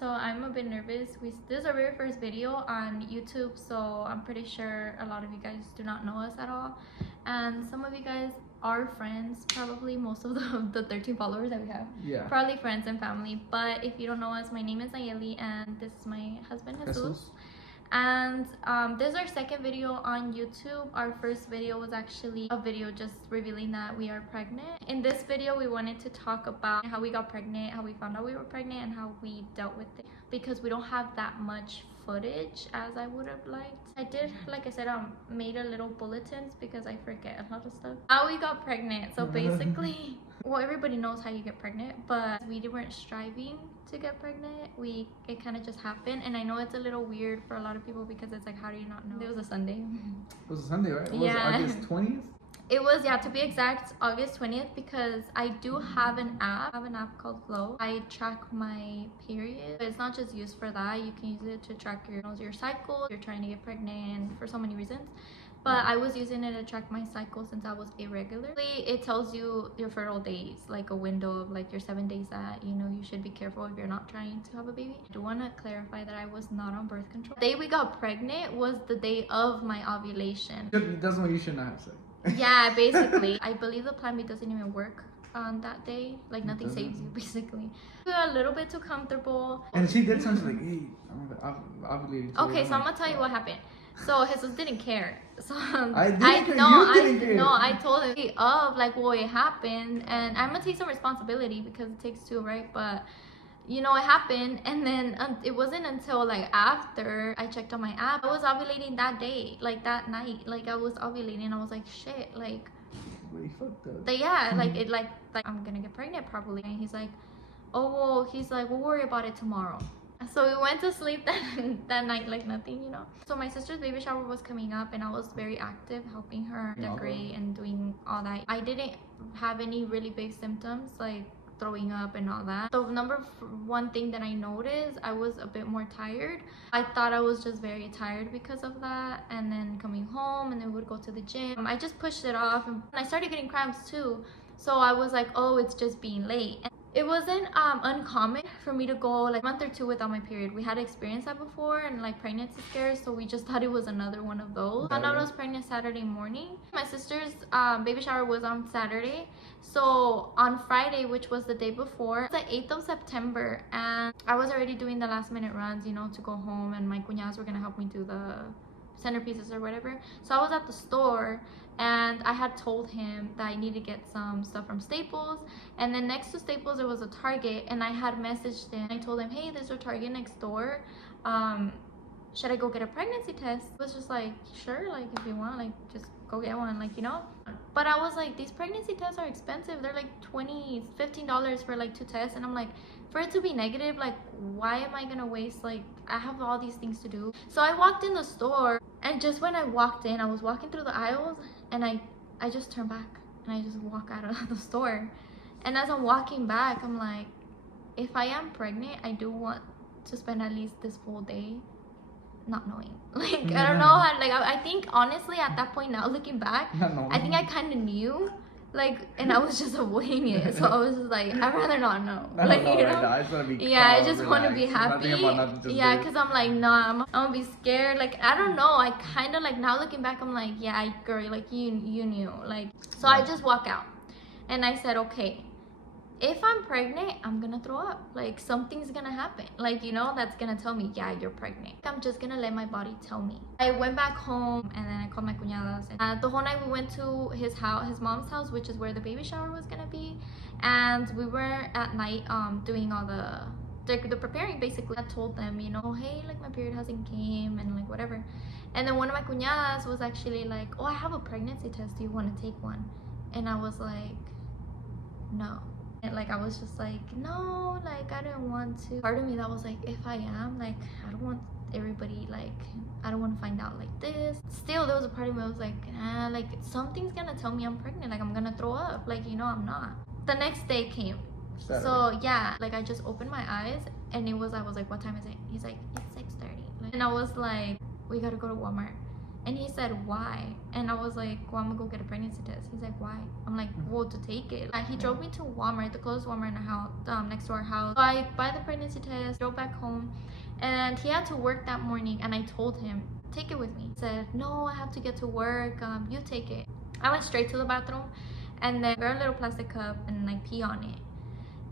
So I'm a bit nervous. This is our very first video on YouTube, so I'm pretty sure a lot of you guys do not know us at all, and some of you guys are friends, probably most of the 13 followers that we have. Yeah. Probably friends and family. But if you don't know us, my name is Nayeli, and this is my husband Jesus. And this is our second video on YouTube. Our first video was actually a video just revealing that we are pregnant. In this video, we wanted to talk about how we got pregnant, how we found out we were pregnant, and how we dealt with it, because we don't have that much footage as I would have liked. I did, like I said, made a little bulletins because I forget a lot of stuff. How we got pregnant. So basically, well, everybody knows how you get pregnant, but we weren't striving to get pregnant. It kind of just happened. And I know it's a little weird for a lot of people because it's like, how do you not know? It was a Sunday. It was a Sunday, right? Yeah. Was it August 20th? It was, yeah, to be exact, August 20th, because I do have an app. I have an app called Flow. I track my period. It's not just used for that. You can use it to track your cycle. You're trying to get pregnant for so many reasons. But I was using it to track my cycle since I was irregular. It tells you your fertile days, like a window of like your 7 days that you should be careful if you're not trying to have a baby. I do want to clarify that I was not on birth control. The day we got pregnant was the day of my ovulation. That's when you should not have sex. Yeah, basically. I believe the Plan B doesn't even work on that day. Like nothing saves you, basically. We got a little bit too comfortable. And she did something like, hey, I'm ovulating. Okay, so I'm gonna tell you what happened. So Jesus didn't care. So I didn't care. I told him like what it happened, and I'm gonna take some responsibility because it takes two, right? But it happened, and then it wasn't until like after I checked on my app, I was ovulating that day, like that night, like I was ovulating. I was like, shit, like, wait, fucked up. Yeah, like it, like I'm gonna get pregnant probably. And he's like, oh well, we'll worry about it tomorrow. So we went to sleep that night like nothing, So my sister's baby shower was coming up, and I was very active helping her decorate and doing all that. I didn't have any really big symptoms like throwing up and all that. The number one thing that I noticed, I was a bit more tired. I thought I was just very tired because of that, and then coming home and then would go to the gym. I just pushed it off, and I started getting cramps too. So I was like, oh, it's just being late. And it wasn't uncommon for me to go like a month or two without my period. We had experienced that before, and like pregnancy scares, so we just thought it was another one of those. I found out I was pregnant Saturday morning. My sister's baby shower was on Saturday, so on Friday, which was the day before, it's the 8th of September, and I was already doing the last minute runs, to go home, and my cuñadas were gonna help me do the centerpieces or whatever. So I was at the store, and I had told him that I need to get some stuff from Staples, and then next to Staples there was a Target, and I had messaged him. I told him, hey, there's a Target next door, should I go get a pregnancy test? It was just like, sure, like if you want, like just go get one, like but I was like, these pregnancy tests are expensive. They're like $15 for like 2 tests, and I'm like, for it to be negative, like why am I gonna waste, like I have all these things to do. So I walked in the store, and just when I walked in, I was walking through the aisles, and I just turned back and I just walk out of the store. And as I'm walking back, I'm like, if I am pregnant, I do want to spend at least this full day not knowing. Like I don't know how, like I think honestly at that point, now looking back, I think I kind of knew, like, and I was just avoiding it. So I was just like, I'd rather not know. Like, I just want to be yeah, I just want to be happy. Yeah, because I'm like, no, I'm gonna be scared. Like, I don't know. I kind of like, now looking back, I'm like, yeah, girl, like you knew. Like, so I just walk out, and I said, okay, if I'm pregnant, I'm gonna throw up. Like something's gonna happen. Like, that's gonna tell me, yeah, you're pregnant. I'm just gonna let my body tell me. I went back home, and then I called my cuñadas. And the whole night we went to his house, his mom's house, which is where the baby shower was gonna be. And we were at night doing all the preparing basically. I told them, hey, like my period hasn't came, and like whatever. And then one of my cuñadas was actually like, oh, I have a pregnancy test. Do you want to take one? And I was like, no. And like I was just like, no, like I didn't want to. Part of me that was like, if I am, like I don't want everybody, like I don't want to find out like this. Still, there was a part of me that was like, like something's gonna tell me I'm pregnant, like I'm gonna throw up, like I'm not. The next day came. Saturday. So yeah, like I just opened my eyes, and I was like, what time is it? He's like, it's 6:30. And I was like, we gotta go to Walmart. And he said, why? And I was like, well, I'm gonna go get a pregnancy test. He's like, why? I'm like, well, to take it. He drove me to Walmart, the closest Walmart in our house, next to our house. So I buy the pregnancy test, drove back home, and he had to work that morning. And I told him, take it with me. He said, no, I have to get to work. You take it. I went straight to the bathroom, and then grabbed a little plastic cup and I pee on it.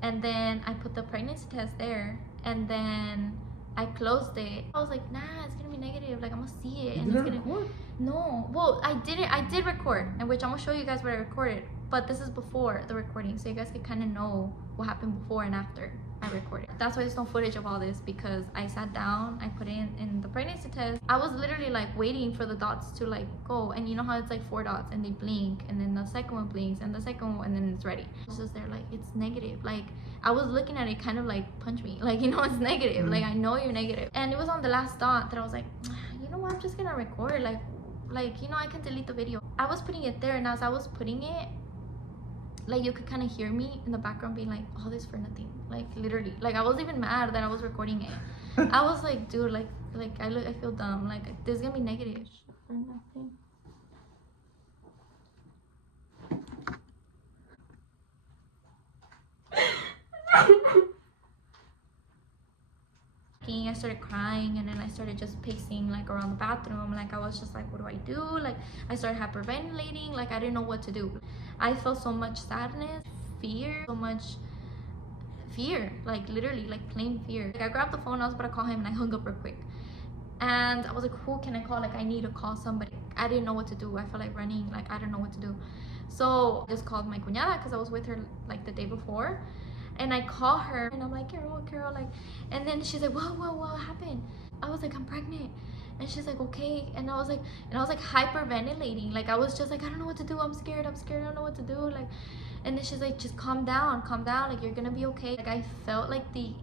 And then I put the pregnancy test there, and then I closed it. I was like, nah, it's gonna be negative. Like, I'm gonna see it. You And didn't it's gonna record? No. Well, I didn't. I did record, in which I'm gonna show you guys what I recorded. But this is before the recording, so you guys can kind of know what happened before and after I recorded. That's why there's no footage of all this, because I sat down, I put in the pregnancy test. I was literally like waiting for the dots to like go, and you know how it's like 4 dots and they blink, and then the second one blinks, and the second one, and then it's ready. It's just there like it's negative. Like, I was looking at it kind of like, punch me, like, you know, it's negative. Like, I know you're negative. And it was on the last dot that I was like, you know what, I'm just gonna record, like, you know, I can delete the video. I was putting it there, and as I was putting it, like, you could kind of hear me in the background being like, all this for nothing. Like, literally, like, I was even mad that I was recording it. I was like, dude, like I feel dumb, like, this is gonna be negative for nothing. I started crying, and then I started just pacing like around the bathroom. Like, I was just like, what do I do? Like, I started hyperventilating. Like, I didn't know what to do. I felt so much sadness, fear, so much fear, like literally, like plain fear. Like, I grabbed the phone, I was about to call him, and I hung up real quick. And I was like, who can I call? Like, I need to call somebody. I didn't know what to do. I felt like running, like, I don't know what to do. So I just called my cuñada, because I was with her like the day before. And I call her, and I'm like, Carol, like, and then she's like, what happened? I was like, I'm pregnant. And she's like, okay. And I was like hyperventilating. Like, I was just like, I don't know what to do. I'm scared. I don't know what to do. Like, and then she's like, just calm down. Like, you're gonna be okay. Like, I felt like the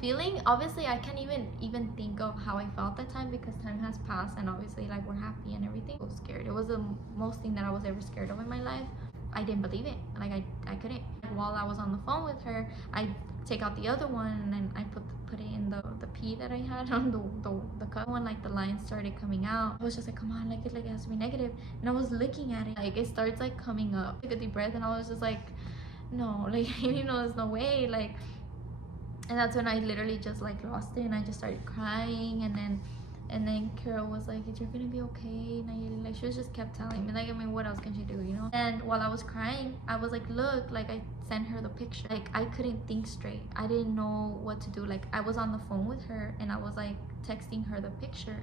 feeling, obviously I can't even think of how I felt that time, because time has passed, and obviously, like, we're happy and everything. I was scared. It was the most thing that I was ever scared of in my life. I didn't believe it. Like, I couldn't. While I was on the phone with her, I take out the other one, and then I put it in the pee that I had on the cup. When like the lines started coming out, I was just like, come on, like it has to be negative. And I was looking at it, like, it starts like coming up. Took a deep breath, and I was just like, no, like, you know, there's no way, like. And that's when I literally just like lost it, and I just started crying. And then Carol was like, you're gonna be okay, Nayeli. Like, she was just kept telling me, like, I mean, what else can she do, you know? And while I was crying, I was like, look, like, I sent her the picture. Like, I couldn't think straight. I didn't know what to do. Like, I was on the phone with her, and I was like texting her the picture,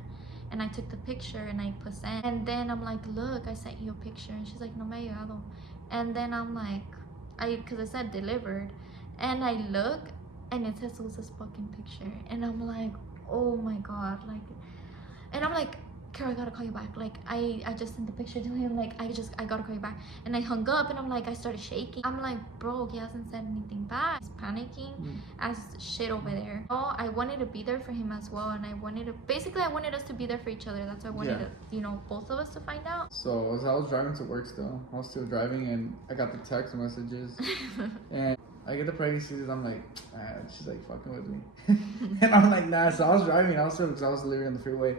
and I took the picture and I put send. And then I'm like, look, I sent you a picture. And she's like, no me ha llegado. And then I'm like, because I said delivered, and I look, and it says Jesus' fucking picture, and I'm like, oh my god, like. And I'm like, Carol, I gotta call you back. Like, I just sent the picture to him. Like, I gotta call you back. And I hung up, and I'm like, I started shaking. I'm like, bro, he hasn't said anything back. He's panicking as shit over there. Oh, I wanted to be there for him as well, and I wanted us to be there for each other. That's why I wanted to, you know, both of us to find out. So as I was driving to work I was still driving, and I got the text messages, and I get the pregnancy test. I'm like, she's like fucking with me. And I'm like, nah. So I was driving also, because I was living on the freeway.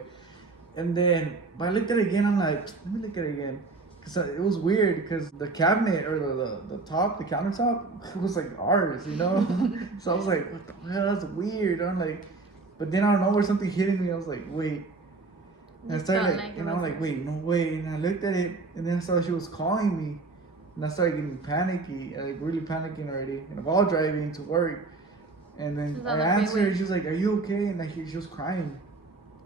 And then, but I looked at it again. I'm like, let me look at it again, because it was weird, because the cabinet, or the top, the countertop, it was like ours, you know. So I was like, what the hell? That's weird. I'm like, but then I don't know where something hitting me. I was like, wait. And I started like, and I'm like, wait, no way. And I looked at it, and then I saw she was calling me, and I started getting panicky, like really panicking already. And while driving to work, and then I answered her. She was like, "Are you okay?" And she was crying.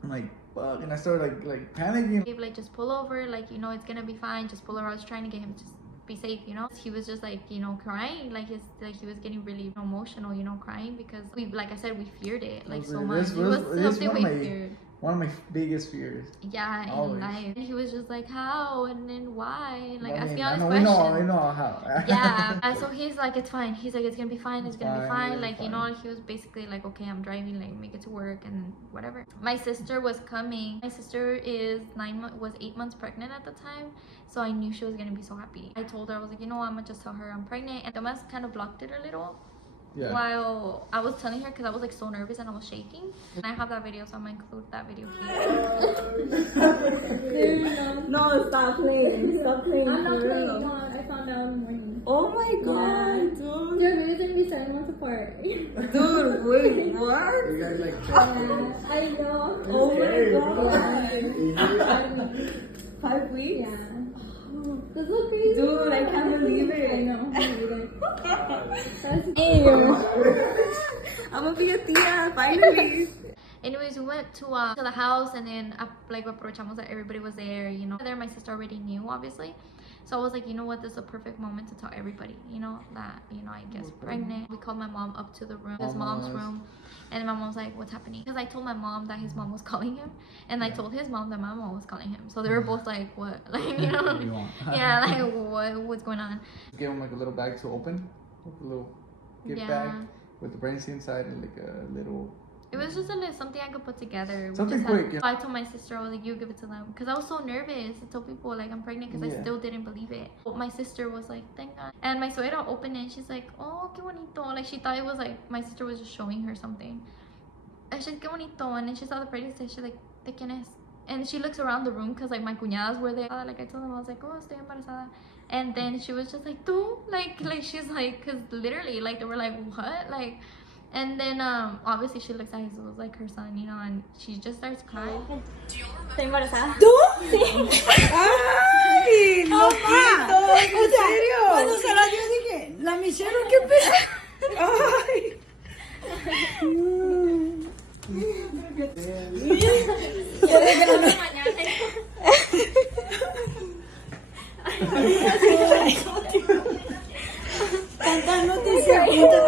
I'm like, fuck. And I started like panicking. Like, just pull over, like, you know, it's gonna be fine. Just pull over. I was trying to get him to be safe, you know. He was just like, you know, crying, like he was getting really emotional, you know, crying, because we, like I said, we feared it like so much. It was something we feared. One of my biggest fears. Yeah, in life. And he was just like, how? And then why? Like, asking all these questions. I know how. Yeah. So he's like, it's fine. He's like, it's gonna be fine. It's gonna be fine. Like, you know, he was basically like, okay, I'm driving. Like, make it to work and whatever. My sister was coming. My sister was 8 months pregnant at the time. So I knew she was gonna be so happy. I told her, I was like, you know what? I'm gonna just tell her I'm pregnant. And Thomas kind of blocked it a little. Yeah. while I was telling her because I was like so nervous and I was shaking. And I have that video, so I'm gonna include that video here. No, stop playing. Stop playing. I'm not for playing. real. No, I found out in the morning. Oh my god, Dude, we're gonna be 7 months apart. dude. Dude, wait, what? You guys like. I know. Oh my god. Yeah. 5 weeks? Yeah. This looks crazy. Dude, I can't believe it. I know. That's I'm gonna be a tia, finally. Anyways, we went to the house, and then like aprovechamos that everybody was there, you know. There, my sister already knew, obviously. So I was like, you know what, this is a perfect moment to tell everybody, you know, that, you know, I guess pregnant. We called my mom up to the room, his mom's room, and my mom was like, what's happening? Because I told my mom that his mom was calling him, and I told his mom that my mom was calling him. So they were both like, what? Like, you know, What do you want? yeah, like, what's going on? Gave him like a little bag to open, like a little gift Yeah. bag with the pregnancy inside and like a little. It was just a little something I could put together. We Something just had- quick, yeah. So I told my sister, I was like, you give it to them. Because I was so nervous to tell people, like, I'm pregnant because I Yeah. still didn't believe it. But my sister was like, thank God. And my suegra opened it and she's like, oh, qué bonito. Like, she thought it was like, my sister was just showing her something. And she's qué bonito. And then she saw the pregnancy. She's like, ¿de quién es? And she looks around the room because, like, my cuñadas were there. Like, I told them, I was like, oh, estoy embarazada. And then she was just like, tú? Like she's like, because literally, like, they were like, what? Like, and then obviously she looks at Jesus like her son, you know, and she just starts crying. Estoy embarazada. ¿Tú? Sí. ¡Ay! ¡No mames! ¿En serio? Cuando se la dio dije, la Michelle, ¿qué pedo? ¡Ay! Tantas noticias juntas.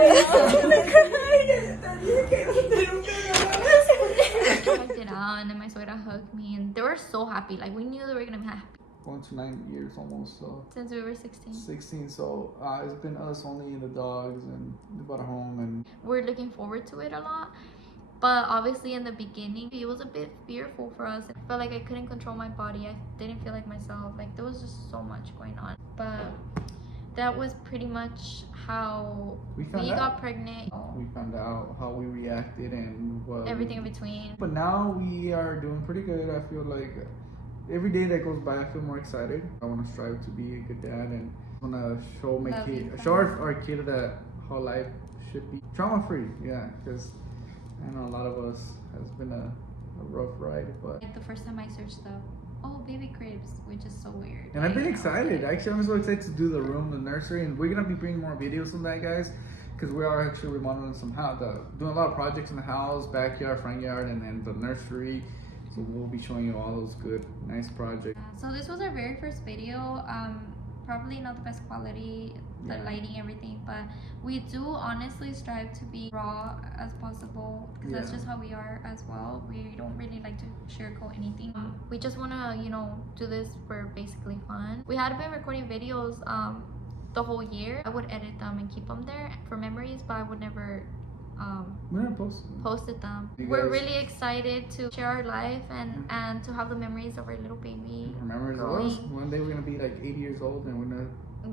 Checked it out, and then my suegra hugged me, and they were so happy. Like, we knew they were gonna be happy Going to 9 years almost, so since we were 16. 16. So it's been us only and the dogs, and we bought a home, and We're looking forward to it a lot. But obviously in the beginning, it was a bit fearful for us. I felt like I couldn't control my body. I didn't feel like myself. Like, there was just so much going on. But that was pretty much how we we found out. got pregnant. We found out how we reacted and what Everything in between. But now we are doing pretty good. I feel like every day that goes by, I feel more excited. I want to strive to be a good dad, and I want to show my Loving kid, show our kid that how life should be trauma free. Yeah, because I know a lot of us has been a rough ride, but. Like, the first time I searched up, oh, baby cribs, which is so weird. And I've been Like, I was excited. like, Actually, I'm so excited to do the room, the nursery, and we're gonna be bringing more videos on that, guys, because we are actually remodeling some house, doing a lot of projects in the house, backyard, front yard, and then the nursery. So we'll be showing you all those good, nice projects. So this was our very first video. Probably not the best quality, the Yeah. lighting, everything, but we do honestly strive to be raw as possible because that's Yeah. just how we are as well. We don't really like to sugarcoat anything. We just want to, you know, do this for basically fun. We had been recording videos the whole year. I would edit them and keep them there for memories, but I would never We're gonna post. posted them. You We're guys- really excited to share our life and to have the memories of our little baby. Remember us? growing. One day we're gonna be like 80 years old, and we're gonna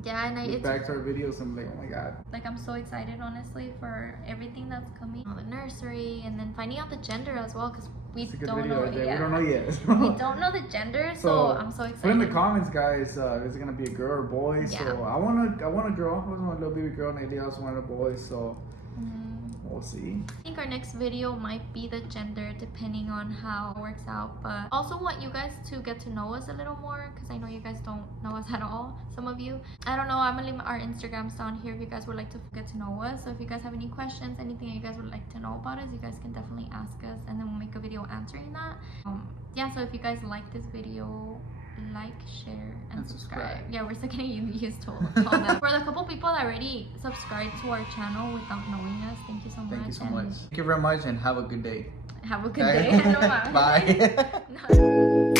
Yeah, and look it's back to our videos and be like, oh my god. like, I'm so excited, honestly, for everything that's coming. The nursery, and then finding out the gender as well, because we It's a good don't video know. right there. Yeah. We don't know yet. We don't know the gender, so I'm so excited. Put in the comments, guys. Is it gonna be a girl or boy? So Yeah. I want a girl. I want a little baby girl, and Nadia also wanted a boy. So Mhm. we'll see. I think our next video might be the gender, depending on how it works out. But also want you guys to get to know us a little more, because I know you guys don't know us at all. Some of you. I don't know. I'm gonna leave our Instagrams down here if you guys would like to get to know us. So if you guys have any questions, anything you guys would like to know about us, you guys can definitely ask us, and then we'll make a video answering that. Yeah. So if you guys like this video, like, share, and subscribe. Yeah, we're still getting used to all that. For the couple people that already subscribed to our channel without knowing us, thank you so much. Thank you so and much. Thank you very much, and have a good day. Have a good day. No, Bye. no.